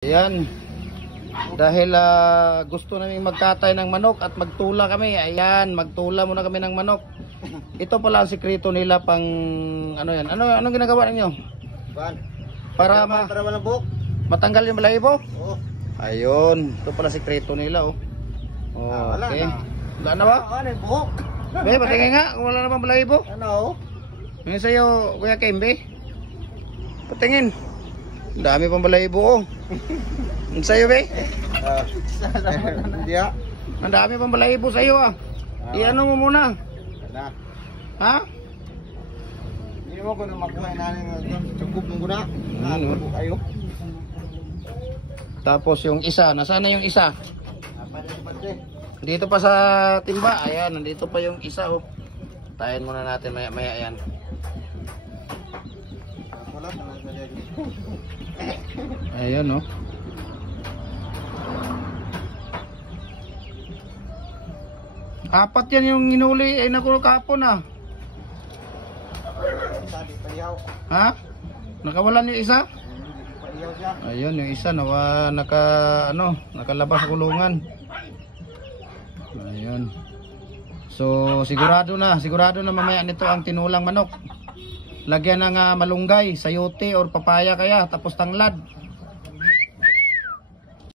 Ayan, dahil gusto namin magkatay ng manok at magtula kami. Ayan, magtula muna kami ng manok. Ito pala ang sikreto nila pang ano yan. Anong ginagawa ninyo? Para walang buhok. matanggal yung balahibo? Oo. Ayun, ito pala sikreto nila oh. Oh, okay. Wala na ba? Ano yung buhok? Be, patingin nga kung wala namang balahibo. Ano? Yung sa'yo, Kuya Kembe. Patingin. Ang dami pang balahibo oh. Yung sa'yo, be? Hindi ah. Ang dami pang balahibo sa'yo ah. I-ano mo muna. Na. Ha? Hindi mo ko na makuha namin ng cukup ng guna. Ano? Ayo. Tapos yung isa, nasaan na yung isa? Dito pa sa timba. Ayan, nandito pa yung isa oh. Tayin muna natin maya yan. Ayan oh. Apat yan yung inuli ay nakulo kapon ah. Ha? Nakawalan yung isa? Ayun yung isa nakalabas sa kulungan. Ayun. So sigurado na mamaya nito ang tinulang manok. Lagyan ng malunggay, sayote or papaya kaya tapos tanglad.